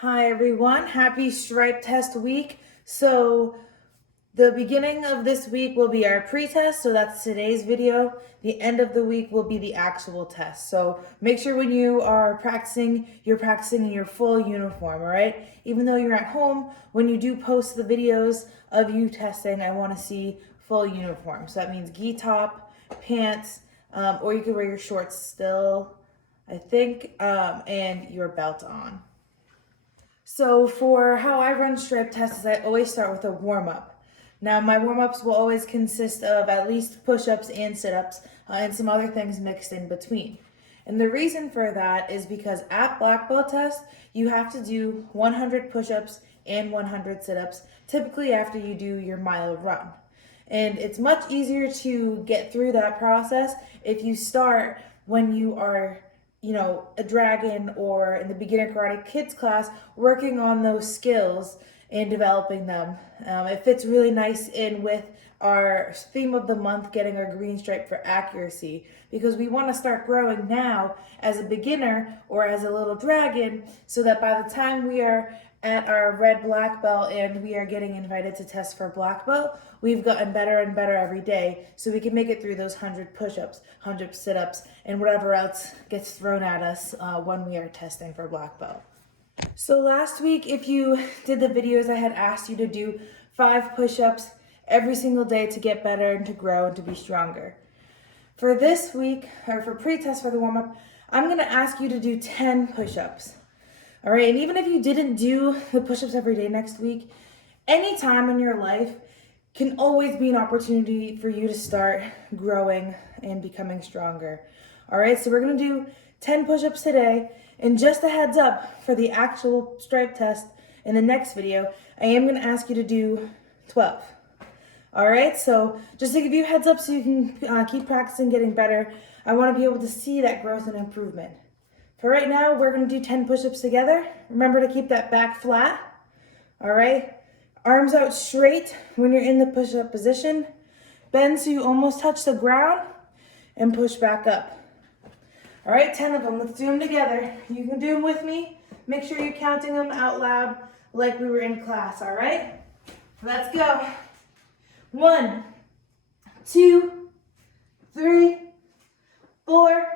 Hi everyone, happy stripe test week. So the beginning of this week will be our pre-test, so that's today's video. The end of the week will be the actual test. So make sure when you are practicing, you're practicing in your full uniform, all right? Even though you're at home, when you do post the videos of you testing, I want to see full uniform. So that means gi top, pants, or you can wear your shorts still, I think, and your belt on. So for how I run stripe tests, I always start with a warm-up. Now my warm-ups will always consist of at least push-ups and sit-ups and some other things mixed in between. And the reason for that is because at black belt test, you have to do 100 push-ups and 100 sit-ups, typically after you do your mile run. And it's much easier to get through that process if you start when you are a dragon or in the beginner karate kids class, working on those skills and developing them. It fits really nice in with our theme of the month, getting our green stripe for accuracy, because we want to start growing now as a beginner or as a little dragon, so that by the time we are at our red black belt and we are getting invited to test for black belt, we've gotten better and better every day, so we can make it through those 100 push-ups, 100 sit-ups, and whatever else gets thrown at us when we are testing for black belt. So last week, if you did the videos, I had asked you to do 5 push-ups every single day to get better and to grow and to be stronger. For this week, or for pre-test for the warm-up, I'm going to ask you to do 10 push-ups. All right, and even if you didn't do the push-ups every day next week, any time in your life can always be an opportunity for you to start growing and becoming stronger. All right, so we're gonna do 10 push-ups today, and just a heads up for the actual stripe test in the next video, I am gonna ask you to do 12. All right, so just to give you a heads up so you can keep practicing getting better, I wanna be able to see that growth and improvement. For right now, we're gonna do 10 push-ups together. Remember to keep that back flat, all right? Arms out straight when you're in the push-up position. Bend so you almost touch the ground and push back up. All right, 10 of them, let's do them together. You can do them with me. Make sure you're counting them out loud like we were in class, all right? Let's go. 1, 2, 3, 4,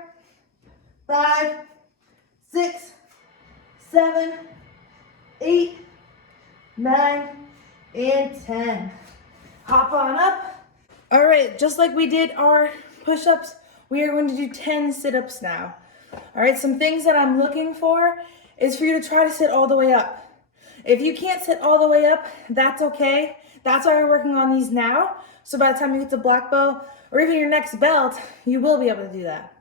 5, 6, 7, 8, 9, and 10. Hop on up. All right, just like we did our push-ups, we are going to do 10 sit-ups now. All right, some things that I'm looking for is for you to try to sit all the way up. If you can't sit all the way up, that's okay. That's why we're working on these now. So by the time you get to black belt or even your next belt, you will be able to do that.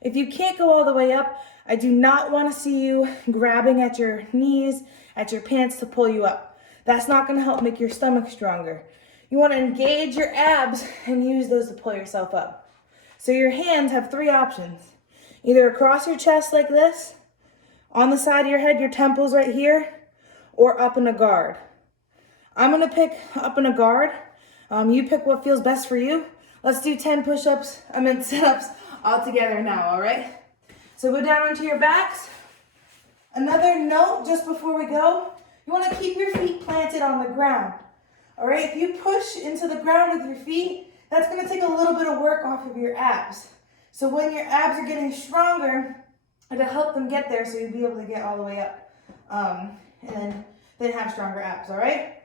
If you can't go all the way up, I do not want to see you grabbing at your knees, at your pants to pull you up. That's not going to help make your stomach stronger. You want to engage your abs and use those to pull yourself up. So your hands have 3 options. Either across your chest like this, on the side of your head, your temples right here, or up in a guard. I'm going to pick up in a guard. You pick what feels best for you. Let's do 10 push-ups, sit-ups all together now, all right? So go down onto your backs. Another note just before we go, you want to keep your feet planted on the ground. All right, if you push into the ground with your feet, that's going to take a little bit of work off of your abs. So when your abs are getting stronger, it'll help them get there so you'll be able to get all the way up and then have stronger abs, all right?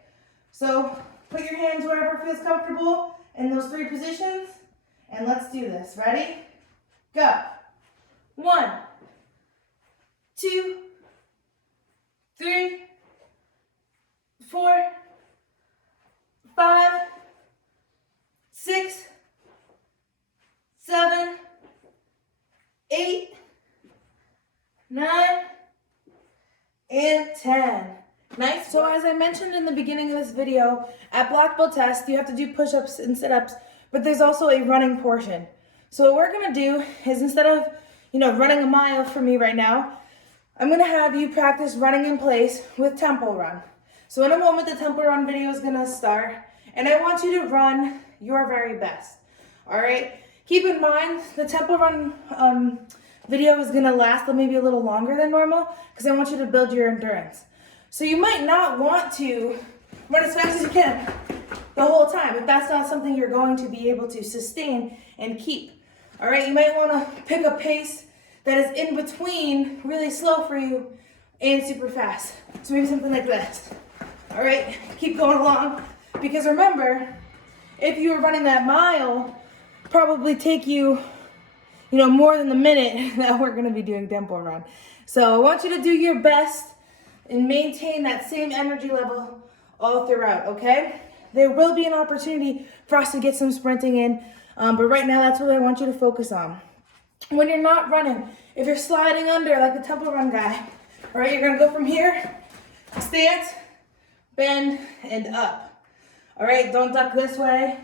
So put your hands wherever feels comfortable in those 3 positions, and let's do this. Ready? Go. 1, 2, 3, 4, 5, 6, 7, 8, 9, and 10. Nice. So as I mentioned in the beginning of this video, at black belt test, you have to do push-ups and sit-ups, but there's also a running portion. So what we're gonna do is, instead of running a mile for me right now, I'm gonna have you practice running in place with tempo run. So in a moment, the tempo run video is gonna start, and I want you to run your very best, all right? Keep in mind, the tempo run video is gonna last maybe a little longer than normal because I want you to build your endurance. So you might not want to run as fast as you can the whole time if that's not something you're going to be able to sustain and keep. All right, you might wanna pick a pace that is in between really slow for you and super fast. So maybe something like this. All right, keep going along because remember, if you were running that mile, probably take you, more than the minute that we're gonna be doing tempo run. So I want you to do your best and maintain that same energy level all throughout, okay? There will be an opportunity for us to get some sprinting in, but right now that's what I want you to focus on. When you're not running, if you're sliding under like the tempo run guy, all right, you're gonna go from here, stance, bend, and up. All right, don't duck this way.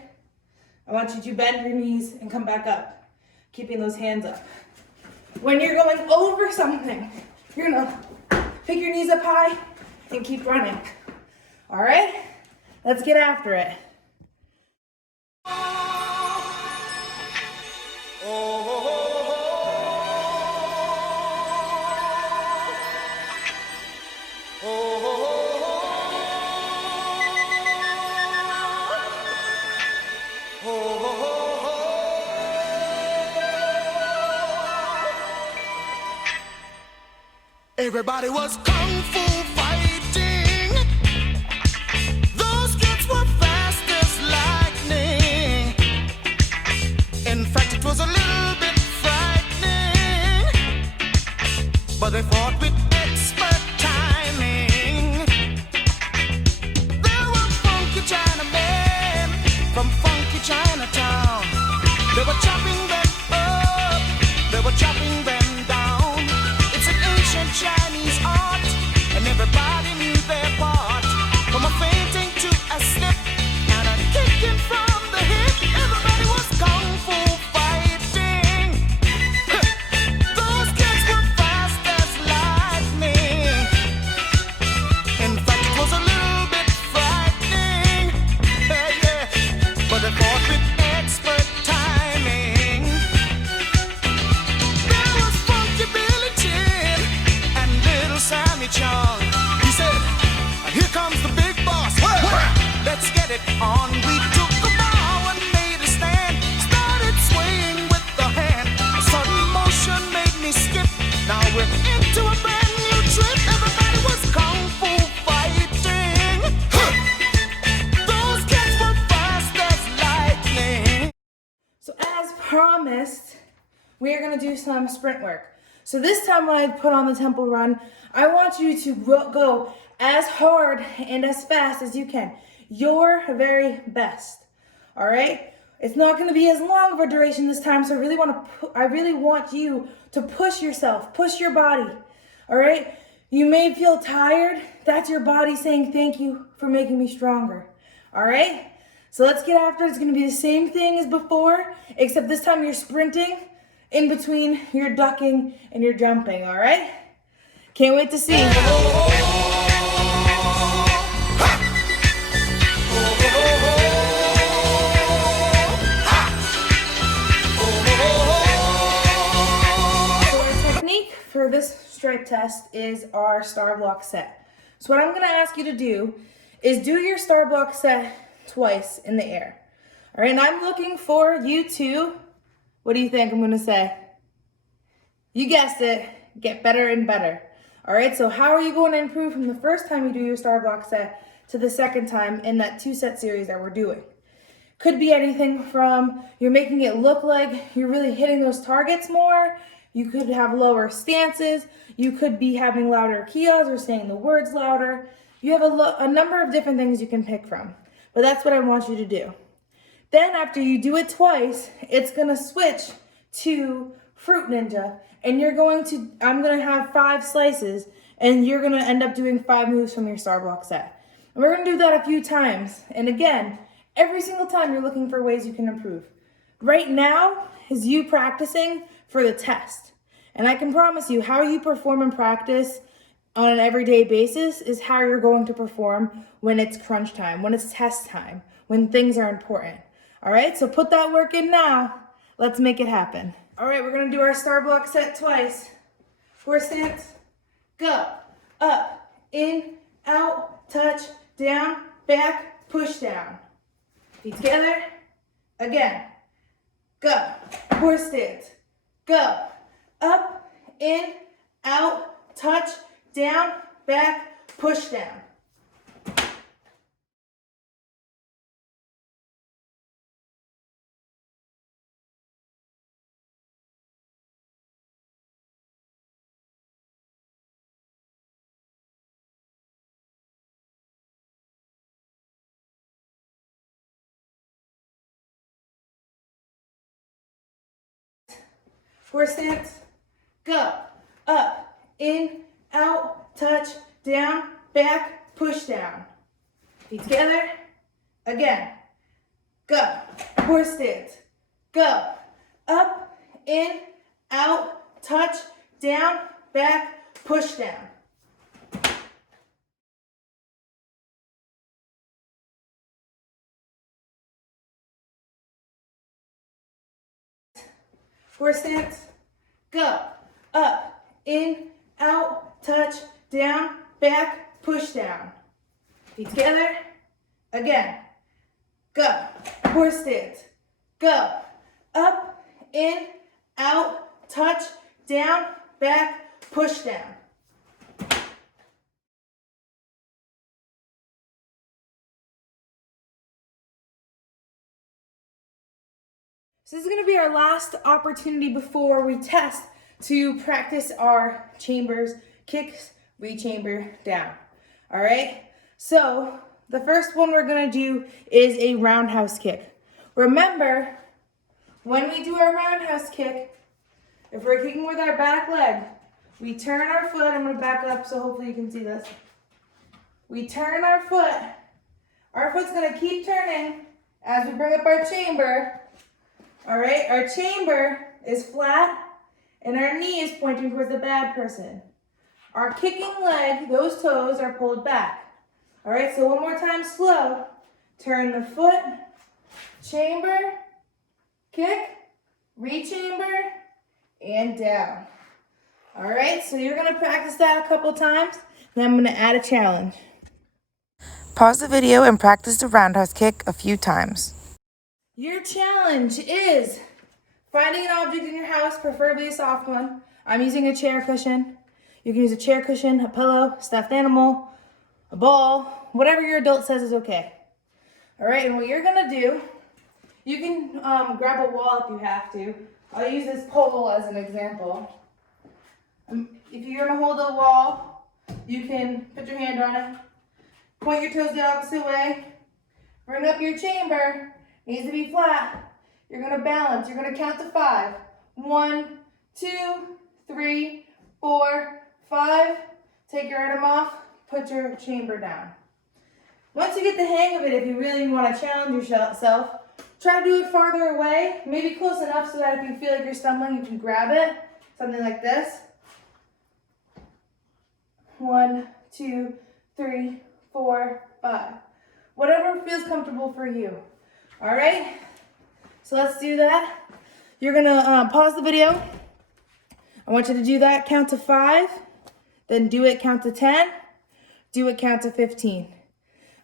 I want you to bend your knees and come back up, keeping those hands up. When you're going over something, you're gonna pick your knees up high and keep running. All right, let's get after it. Everybody was kung fu fighting. Those kids were fast as lightning. In fact, it was a little bit frightening, but they fought with expert timing. There were funky Chinamen from funky Chinatown. They were chopping them up, they were chopping them down. It's an ancient Chinese art, and everybody knew their part. From a fainting to a slip, and a kicking from the hip. Everybody was kung fu fighting. Those kids were fast as lightning. In fact, it was a little bit frightening. Yeah, but they fought with expert timing. There was funky Billy Chin and little Sammy Chung. He said, "Here comes the big boss. Let's get it on." We took a bow and made a stand. Started swaying with the hand. A sudden motion made me skip. Now we're into a brand new trip. Everybody was kung fu fighting. Those kids were fast as lightning. So as promised, we are gonna do some sprint work. So this time when I put on the tempo run, I want you to go as hard and as fast as you can. Your very best, all right? It's not gonna be as long of a duration this time, so I really want you to push yourself, push your body, all right? You may feel tired. That's your body saying thank you for making me stronger, all right? So let's get after it. It's gonna be the same thing as before, except this time you're sprinting in between your ducking and your jumping, all right? Can't wait to see. So our technique for this stripe test is our star block set. So what I'm gonna ask you to do is do your star block set twice in the air. All right, and I'm looking for you to, what do you think I'm gonna say? You guessed it, get better and better. All right, so how are you going to improve from the first time you do your star block set to the second time in that 2-set series that we're doing? Could be anything from you're making it look like you're really hitting those targets more. You could have lower stances. You could be having louder kias or saying the words louder. You have a number of different things you can pick from, but that's what I want you to do. Then after you do it twice, it's gonna switch to Fruit Ninja, and I'm gonna have 5 slices, and you're gonna end up doing 5 moves from your star block set. And we're gonna do that a few times. And again, every single time you're looking for ways you can improve. Right now is you practicing for the test. And I can promise you how you perform in practice on an everyday basis is how you're going to perform when it's crunch time, when it's test time, when things are important. All right, so put that work in now. Let's make it happen. All right, we're gonna do our star block set twice. Horse stance, go, up, in, out, touch, down, back, push down. Feet together, again, go, horse stance, go, up, in, out, touch, down, back, push down. Horse stance, go, up, in, out, touch, down, back, push down. Feet together, again, go, horse stance, go, up, in, out, touch, down, back, push down. Horse stance, go, up, in, out, touch, down, back, push down. Feet together, again, go, horse stance, go, up, in, out, touch, down, back, push down. So this is going to be our last opportunity before we test to practice our chambers, kicks, rechamber, down. All right? So the first one we're going to do is a roundhouse kick. Remember, when we do our roundhouse kick, if we're kicking with our back leg, we turn our foot. I'm going to back up so hopefully you can see this. We turn our foot. Our foot's going to keep turning as we bring up our chamber. All right, our chamber is flat and our knee is pointing towards the bad person. Our kicking leg, those toes are pulled back. All right, so one more time, slow. Turn the foot, chamber, kick, rechamber, and down. All right, so you're gonna practice that a couple times, then I'm gonna add a challenge. Pause the video and practice the roundhouse kick a few times. Your challenge is finding an object in your house, preferably a soft one. I'm using a chair cushion. You can use a chair cushion, a pillow, stuffed animal, a ball, whatever your adult says is okay. All right, and what you're gonna do, you can grab a wall if you have to. I'll use this pole as an example. If you're gonna hold a wall, you can put your hand on it, point your toes the opposite way, bring up your chamber. Needs to be flat. You're gonna balance. You're gonna count to 5. 1, 2, 3, 4, 5. Take your item off. Put your chamber down. Once you get the hang of it, if you really want to challenge yourself, try to do it farther away. Maybe close enough so that if you feel like you're stumbling, you can grab it. Something like this. 1, 2, 3, 4, 5. Whatever feels comfortable for you. All right, so let's do that. You're gonna pause the video. I want you to do that, count to 5, then do it, count to 10, do it, count to 15.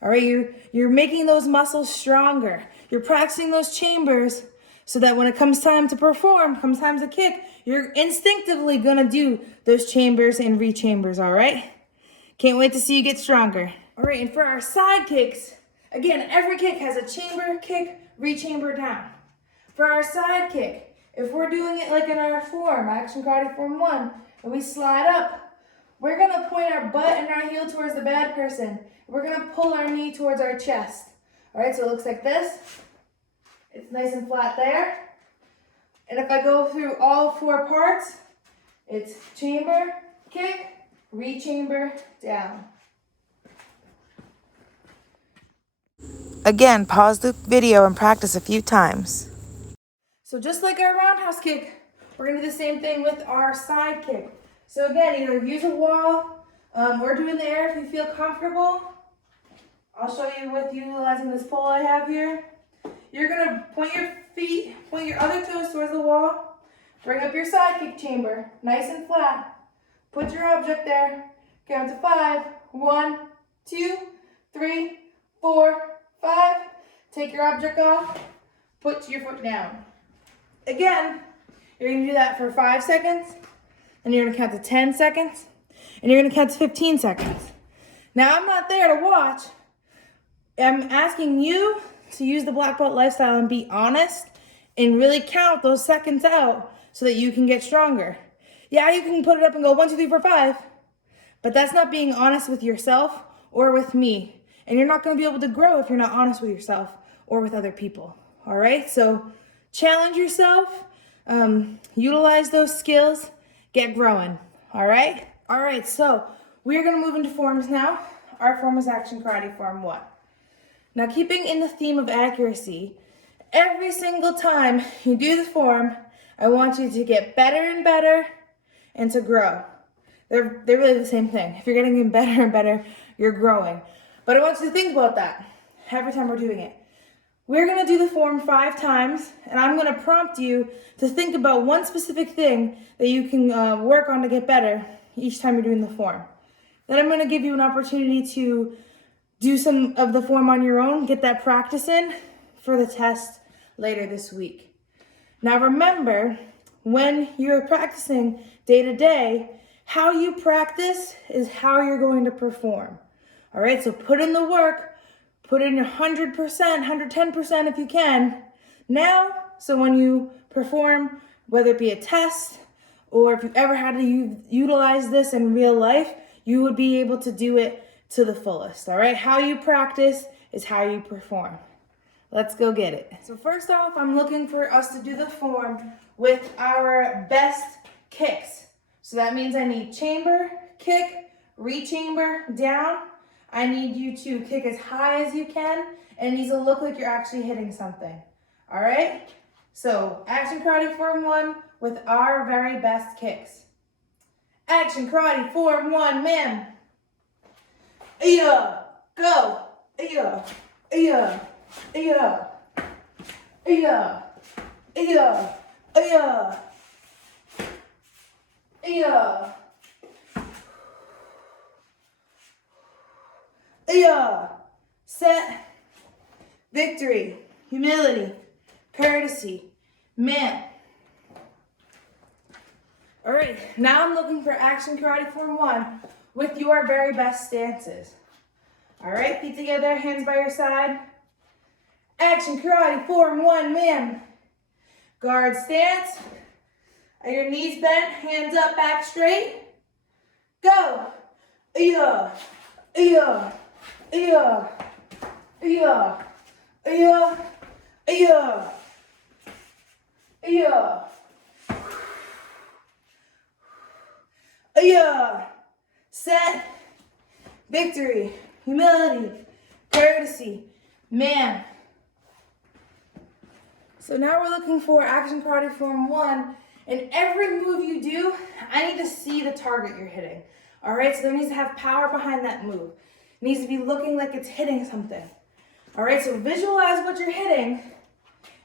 All right, you're making those muscles stronger. You're practicing those chambers so that when it comes time to perform, comes time to kick, you're instinctively gonna do those chambers and rechambers, all right? Can't wait to see you get stronger. All right, and for our side kicks, again, every kick has a chamber, kick, rechamber, down. For our side kick, if we're doing it like in our form, action karate form 1, and we slide up, we're gonna point our butt and our heel towards the bad person. We're gonna pull our knee towards our chest. All right, so it looks like this. It's nice and flat there. And if I go through all 4 parts, it's chamber, kick, rechamber, down. Again, pause the video and practice a few times. So just like our roundhouse kick, we're gonna do the same thing with our side kick. So again, either use a wall or do in the air if you feel comfortable. I'll show you with utilizing this pole I have here. You're gonna point your feet, point your other toes towards the wall, Bring up your side kick chamber, nice and flat. Put your object there. Count to 5. 1, 2, 3, 4, 5. Take your object off. Put your foot down. Again, you're going to do that for 5 seconds. And you're going to count to 10 seconds. And you're going to count to 15 seconds. Now, I'm not there to watch. I'm asking you to use the black belt lifestyle and be honest and really count those seconds out so that you can get stronger. Yeah, you can put it up and go 1, 2, 3, 4, 5, but that's not being honest with yourself or with me. And you're not going to be able to grow if you're not honest with yourself or with other people. All right, so challenge yourself, utilize those skills, get growing. All right? All right, so we're going to move into forms now. Our form is Action Karate Form 1. Now, keeping in the theme of accuracy, every single time you do the form, I want you to get better and better and to grow. They're really the same thing. If you're getting better and better, you're growing. But I want you to think about that every time we're doing it. We're going to do the form 5 times, and I'm going to prompt you to think about one specific thing that you can work on to get better each time you're doing the form. Then I'm going to give you an opportunity to do some of the form on your own, get that practice in for the test later this week. Now remember, when you're practicing day to day, how you practice is how you're going to perform. All right, so put in the work, put in 100%, 110% if you can. Now, so when you perform, whether it be a test or if you've ever had to utilize this in real life, you would be able to do it to the fullest, all right? How you practice is how you perform. Let's go get it. So first off, I'm looking for us to do the form with our best kicks. So that means I need chamber, kick, re-chamber, down. I need you to kick as high as you can, and it needs to look like you're actually hitting something, all right? So Action Karate Form 1 with our very best kicks. Action Karate Form 1, ma'am. Yeah, go. Yeah, yeah, yeah, yeah, yeah, yeah, yeah, yeah. Set, victory, humility, courtesy, man. All right, now I'm looking for Action Karate Form 1 with your very best stances. All right, feet together, hands by your side. Action Karate Form 1, man. Guard stance. Are your knees bent, hands up, back straight. Go. Yeah, yeah, yeah, yeah, yeah, yeah, yeah. Yeah. Set, victory, humility, courtesy, man. So now we're looking for Action Karate Form 1, and every move you do, I need to see the target you're hitting. All right, so there needs to have power behind that move. It needs to be looking like it's hitting something. All right, so visualize what you're hitting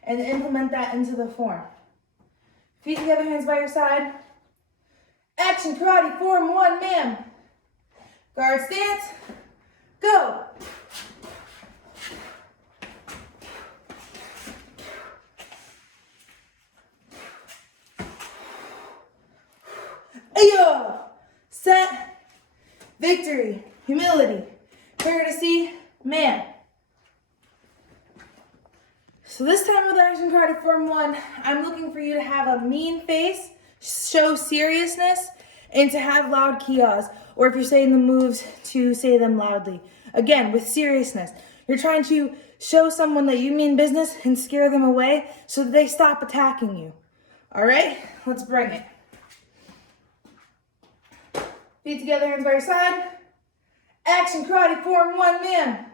and implement that into the form. Feet together, hands by your side. Action Karate Form 1, ma'am. Guard stance. Go. Ayo. Set. Victory. Humility. Courtesy. Man. So this time with Action Karate Form 1, I'm looking for you to have a mean face, show seriousness, and to have loud kias, or if you're saying the moves, to say them loudly. Again, with seriousness. You're trying to show someone that you mean business and scare them away so that they stop attacking you. All right, let's bring it. Feet together, hands by your side. Action Karate Form 1, man.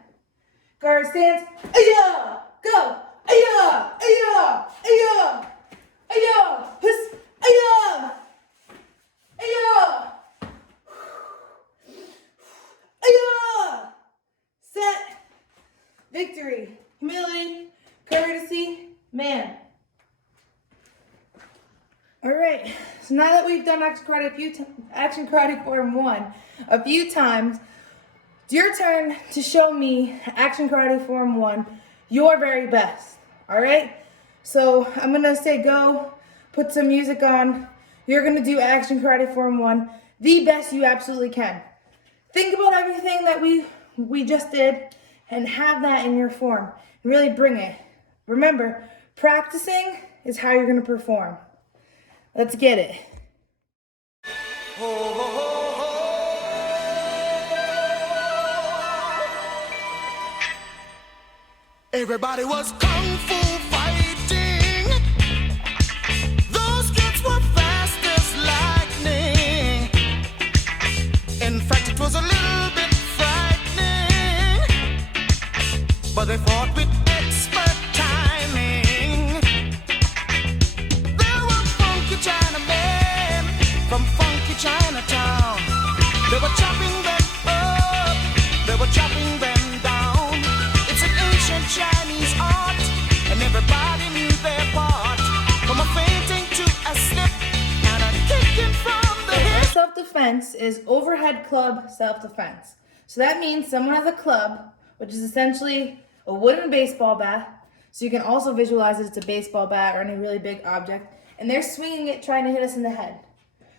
Guard stance. Aya! Go! Aya! Aya! Aya! Aya! Hiss! Aya! Aya! Aya! Set. Victory. Humility. Courtesy. Man. All right. now that we've done action karate form 1 a few times, it's your turn to show me action karate form 1 your very best. All right? So I'm gonna say go, put some music on. You're gonna do action karate form 1 the best you absolutely can. Think about everything that we just did and have that in your form. Really bring it. Remember, practicing is how you're gonna perform. Let's get it. Everybody was kung fu fighting. Those kids were fast as lightning. In fact, it was a little bit frightening, but they fought with expert timing. There were funky Chinamen from funky Chinatown. They were chopping them up, they were chopping them down. It's an ancient Chinese art, and everybody knew their part. From a fainting to a slip and a kicking from the hip. Self-defense is overhead club self-defense. So that means someone has a club, which is essentially a wooden baseball bat. So you can also visualize it as a baseball bat or any really big object. And they're swinging it, trying to hit us in the head.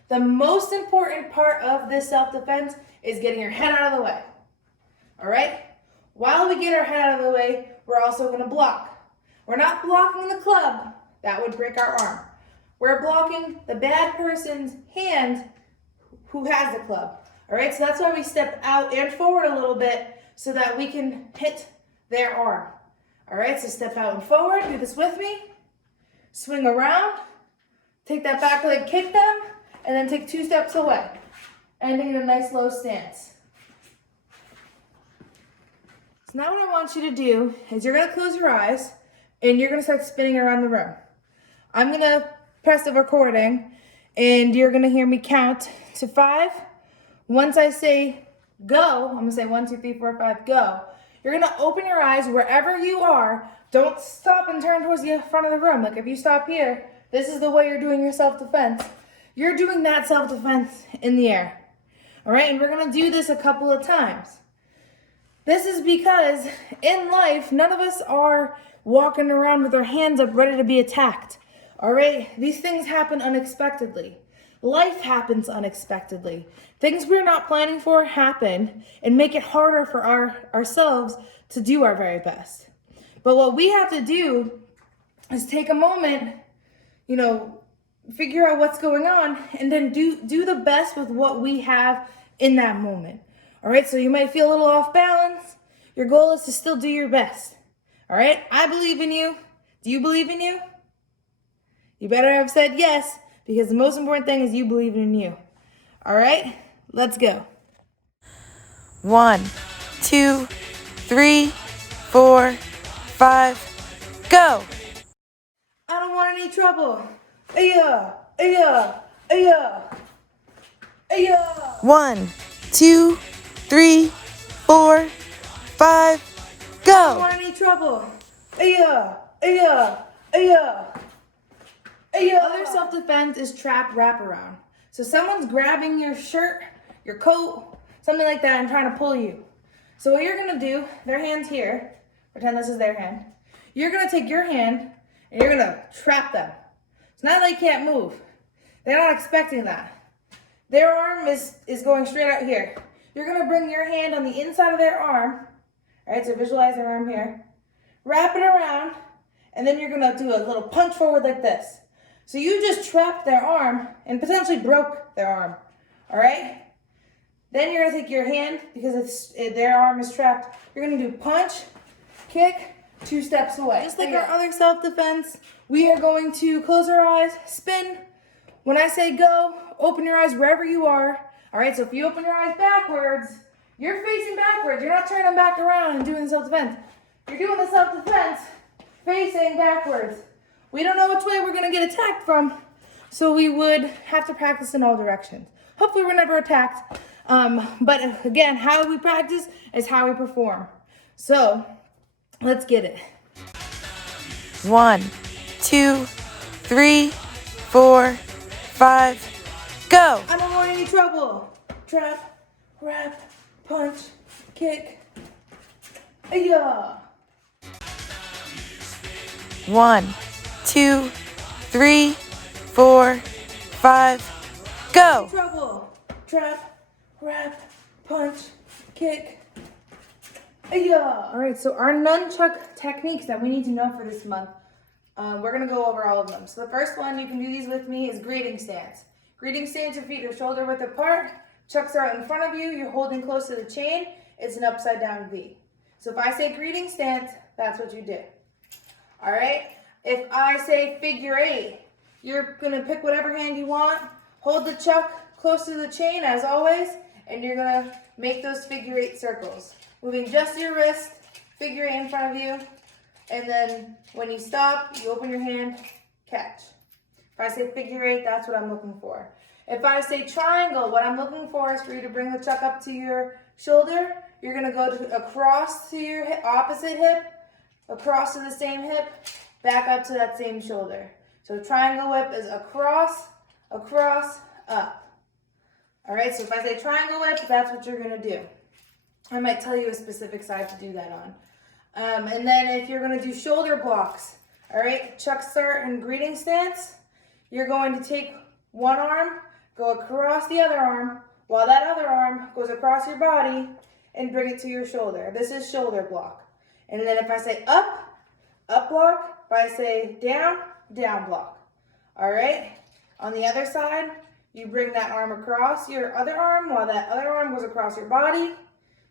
The most important part of this self-defense is getting your head out of the way. All right? While we get our head out of the way, we're also going to block. We're not blocking the club. That would break our arm. We're blocking the bad person's hand who has the club. All right? So that's why we step out and forward a little bit so that we can hit their arm. All right? So step out and forward. Do this with me. Swing around. Take that back leg, kick them, and then take 2 steps away. Ending in a nice low stance. So now what I want you to do is you're going to close your eyes and you're going to start spinning around the room. I'm going to press the recording and you're going to hear me count to 5. Once I say go, I'm going to say 1, 2, 3, 4, 5, go. You're going to open your eyes wherever you are. Don't stop and turn towards the front of the room. Like if you stop here, this is the way you're doing your self-defense. You're doing that self-defense in the air. All right, and we're going to do this a couple of times. This is because in life, none of us are walking around with our hands up ready to be attacked. All right, these things happen unexpectedly. Life happens unexpectedly. Things we're not planning for happen and make it harder for ourselves to do our very best. But what we have to do is take a moment, figure out what's going on, and then do the best with what we have in that moment. All right, so you might feel a little off balance. Your goal is to still do your best. All right, I believe in you. Do you believe in you? You better have said yes, because the most important thing is you believe in you. All right, let's go. 1, 2, 3, 4, 5, go! I don't want any trouble. Aya, aya, aya, aya. 1, 2, 3, 4, 5, I don't go! want any trouble. Aya, aya, aya, aya. Other self-defense is trap wraparound. So someone's grabbing your shirt, your coat, something like that, and trying to pull you. So what you're gonna do, their hand's here, pretend this is their hand. You're gonna take your hand and you're gonna trap them. It's not like they can't move. They're not expecting that. Their arm is going straight out here. You're gonna bring your hand on the inside of their arm. All right, so visualize their arm here. Wrap it around, and then you're gonna do a little punch forward like this. So you just trapped their arm and potentially broke their arm. All right? Then you're gonna take your hand, because their arm is trapped. You're gonna do punch, kick, 2 steps away. Just like our other self-defense, we are going to close our eyes, spin. When I say go, open your eyes wherever you are. All right, so if you open your eyes backwards, you're facing backwards. You're not turning them back around and doing the self-defense. You're doing the self-defense facing backwards. We don't know which way we're gonna get attacked from, so we would have to practice in all directions. Hopefully we're never attacked, but again, how we practice is how we perform. So, let's get it. 1, 2, 3, 4, 5, Go! I don't want any trouble. Trap, wrap, punch, kick. Yeah. 1, 2, 3, 4, 5, go! Trouble. Trap, wrap, punch, kick. Yeah. All right, so our nunchuck techniques that we need to know for this month, we're gonna go over all of them. So the first one, you can do these with me, is greeting stance. Greeting stance, your feet are shoulder width apart, chucks are out in front of you, you're holding close to the chain, it's an upside down V. So if I say greeting stance, that's what you do. All right, if I say figure 8, you're gonna pick whatever hand you want, hold the chuck close to the chain as always, and you're gonna make those figure 8 circles. Moving just your wrist, figure 8 in front of you, and then when you stop, you open your hand, catch. If I say figure 8, that's what I'm looking for. If I say triangle, what I'm looking for is for you to bring the chuck up to your shoulder. You're gonna go across to your opposite hip, across to the same hip, back up to that same shoulder. So triangle whip is across, across, up. All right, so if I say triangle whip, that's what you're gonna do. I might tell you a specific side to do that on. And then if you're gonna do shoulder blocks, all right, chuck start and greeting stance, you're going to take one arm, go across the other arm, while that other arm goes across your body and bring it to your shoulder. This is shoulder block. And then if I say up, up block. If I say down, down block. All right? On the other side, you bring that arm across your other arm while that other arm goes across your body.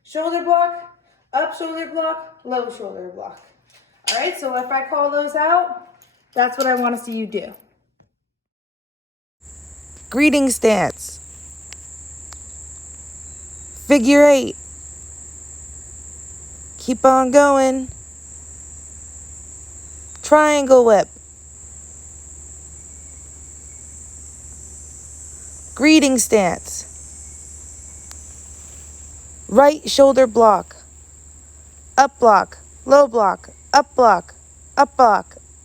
Shoulder block, up shoulder block, low shoulder block. All right, so if I call those out, that's what I want to see you do. Greeting stance. Figure 8. Keep on going. Triangle whip. Greeting stance. Right shoulder block. Up block, low block, up block,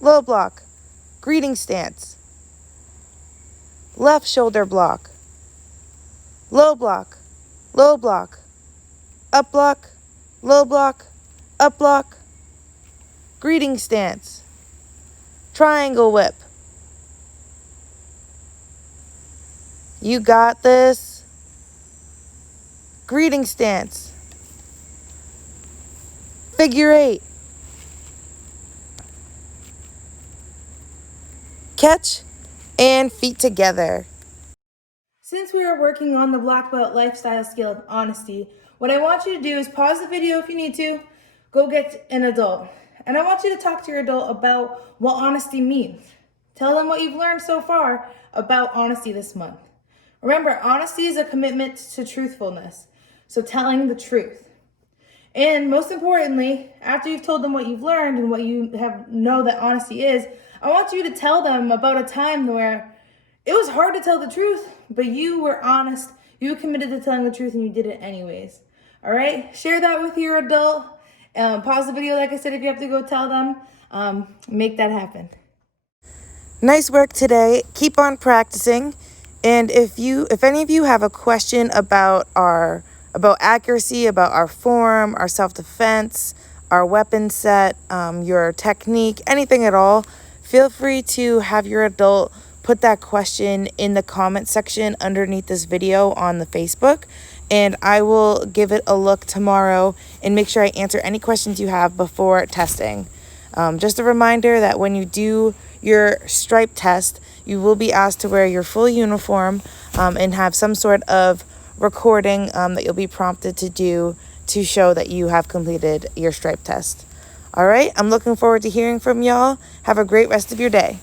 low block. Greeting stance. Left shoulder block. Low block, up block, low block, up block. Greeting stance. Triangle whip. You got this. Greeting stance. Figure 8. Catch and feet together. Since we are working on the black belt lifestyle skill of honesty, what I want you to do is pause the video if you need to, go get an adult. And I want you to talk to your adult about what honesty means. Tell them what you've learned so far about honesty this month. Remember, honesty is a commitment to truthfulness, so telling the truth. And most importantly, after you've told them what you've learned and what you know that honesty is, I want you to tell them about a time where it was hard to tell the truth, but you were honest, you were committed to telling the truth, and you did it anyways. All right? Share that with your adult. Pause the video, like I said, if you have to go tell them. Make that happen. Nice work today. Keep on practicing. And if any of you have a question about accuracy, about our form, our self-defense, our weapon set, your technique, anything at all, feel free to have your adult put that question in the comment section underneath this video on the Facebook, and I will give it a look tomorrow and make sure I answer any questions you have before testing. Just a reminder that when you do your stripe test, you will be asked to wear your full uniform and have some sort of recording that you'll be prompted to do to show that you have completed your stripe test. All right, I'm looking forward to hearing from y'all. Have a great rest of your day.